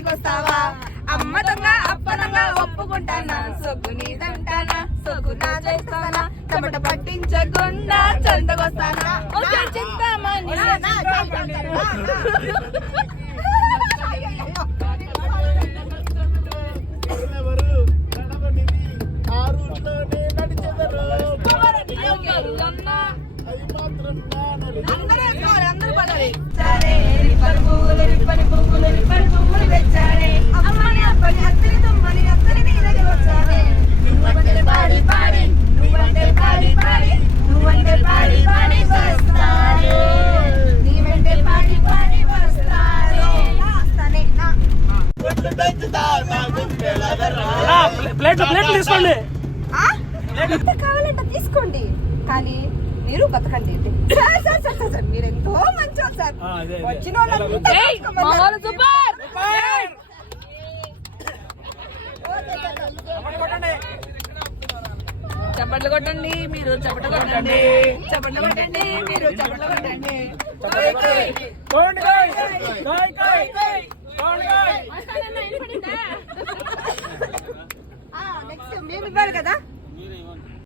ఇంటికొస్తావా అమ్మ దొంగ అప్పనంగా ఒప్పుకుంటానా సొగ్గు నీదంటానా సొగ్గు నా చేస్తానా చెమట పట్టించకుండా చందకొస్తానా చింతామణి అందరూ పడాలి సరే రిప్పని పువ్వులు రిప్పని పువ్వులు రిప్పని పువ్వులు తెచ్చాడే అమ్మని అప్పని అత్తని తమ్మని అత్తని నీ దగ్గర వచ్చాడే నువ్వంటే పాడి పాడి నువ్వంటే పాడి పాడి నువ్వంటే పాడి పాడి వస్తాడే నీ వెంటే పాడి పాడి వస్తాడే వస్తానే ప్లేట్లు తీసుకోండి ఎంత కావాలంటే తీసుకోండి కానీ మీరు బతకండి సార్ మీరు ఎంతో మంచివాళ్ళు సార్ వచ్చిన చప్పట్లు కొట్టండి మీరు చప్పట్లు కొట్టండి చప్పట్లు కొట్టండి మీరు చప్పట్లు కొట్టండి